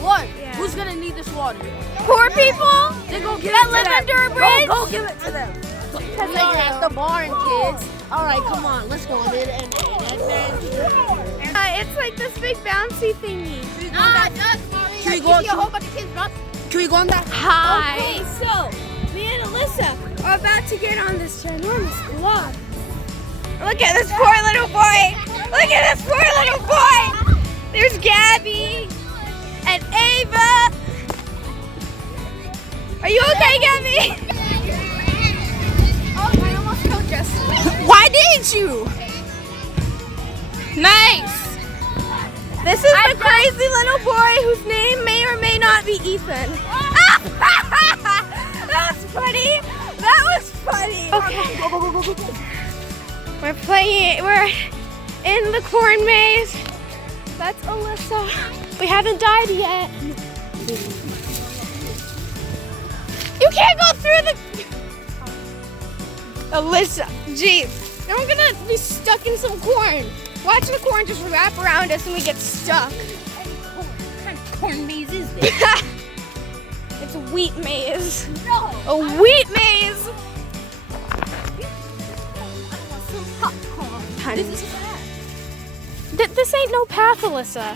What? Yeah. Who's gonna need this water? Poor people Then go give that it to live them. under a bridge. Go give it to them. Because they're at the barn, kids. All right, come on, let's go. It's like this big bouncy thingy. Can we go on Can we go on that? Hi. Okay, so me and Alyssa are about to get on this ginormous log. Look at this poor little boy. Look at this poor little boy. There's Gabby and Ava. Are you okay, Gabby? Oh, I almost killed Justin. Why didn't you? Nice. This is the crazy little boy whose name may or may not be Ethan. That was funny. That was funny. Okay. We're in the corn maze. That's Alyssa. We haven't died yet. You can't go through the... Alyssa, jeez. Now we're gonna be stuck in some corn. Watch the corn just wrap around us and we get stuck. What kind of corn maze is this? It's a wheat maze. No. A wheat maze. Some popcorn. Honey. This is bad. This ain't no path, Alyssa.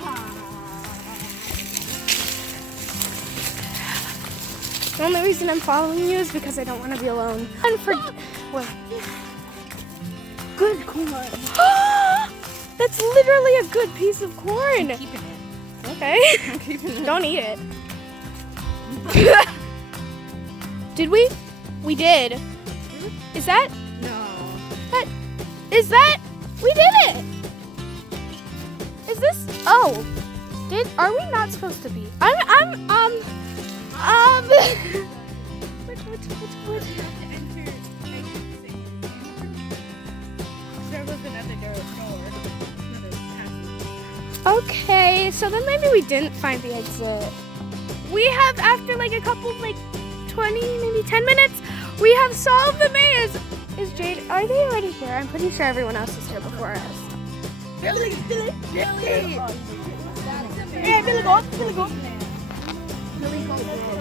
The only reason I'm following you is because I don't want to be alone. And for what? Good corn. That's literally a good piece of corn. I'm keeping it. Okay. I'm keeping it. Don't eat it. Did we? We did. Is that? No. Is that? We did it. Is this? Oh. Are we not supposed to be? What? There was another door. Okay, so then maybe we didn't find the exit. We have, after like a couple, like 20, maybe 10 minutes, we have solved the maze. Is Jade, are they already here? I'm pretty sure everyone else is here before us. Billy. Yeah, Billy, go.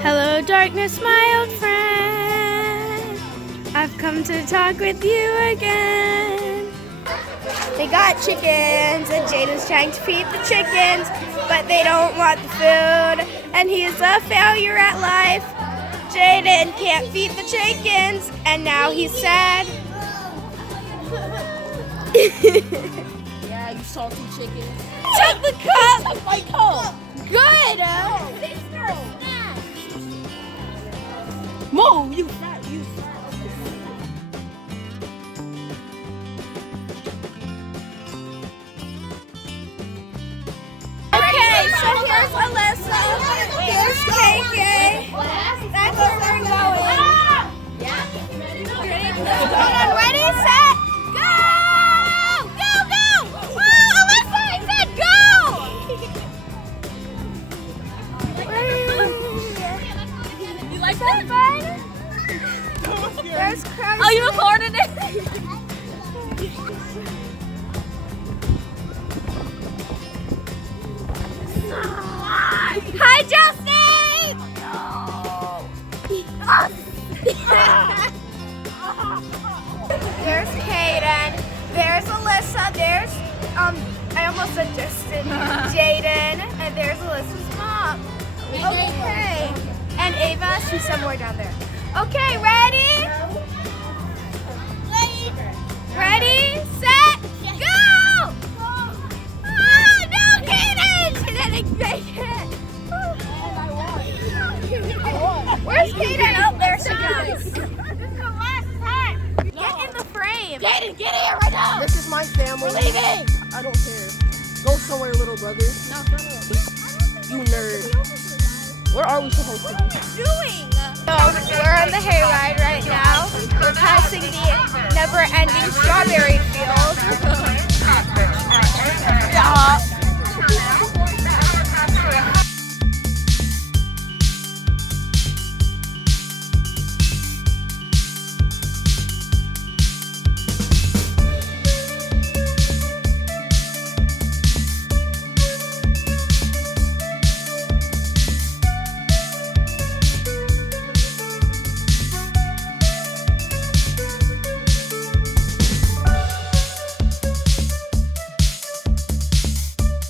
Hello, darkness, my old friend. I've come to talk with you again. They got chickens, and Jaden's trying to feed the chickens, but they don't want the food, and he's a failure at life. Jaden can't feed the chickens, and now he's sad. Yeah, you salty chicken. Took the cup. My coat. Good. Mo, you fat. Okay, so here's Alyssa. Here's KK. That's where we're going. Ready, set, go! Go, go! Oh, Alyssa, I said go! You like that fun? There's crabs. Oh, you recorded it? Hi, Justin! There's Kaden. There's Alyssa. There's I almost said Justin. Jaden, and there's Alyssa's mom. Okay. And Ava, she's somewhere down there. Okay, ready? Ready, set, go! Oh no, Kaden! She didn't make it. Where's Kaden? Oh, there she goes. This is the last time. Get in the frame. Kaden, get here right now. This is my family. We're leaving. I don't care. Go somewhere, little brother. No, You nerd. Where are we supposed to be? Doing? So we're on the hayride right now. We're passing the never-ending strawberry field.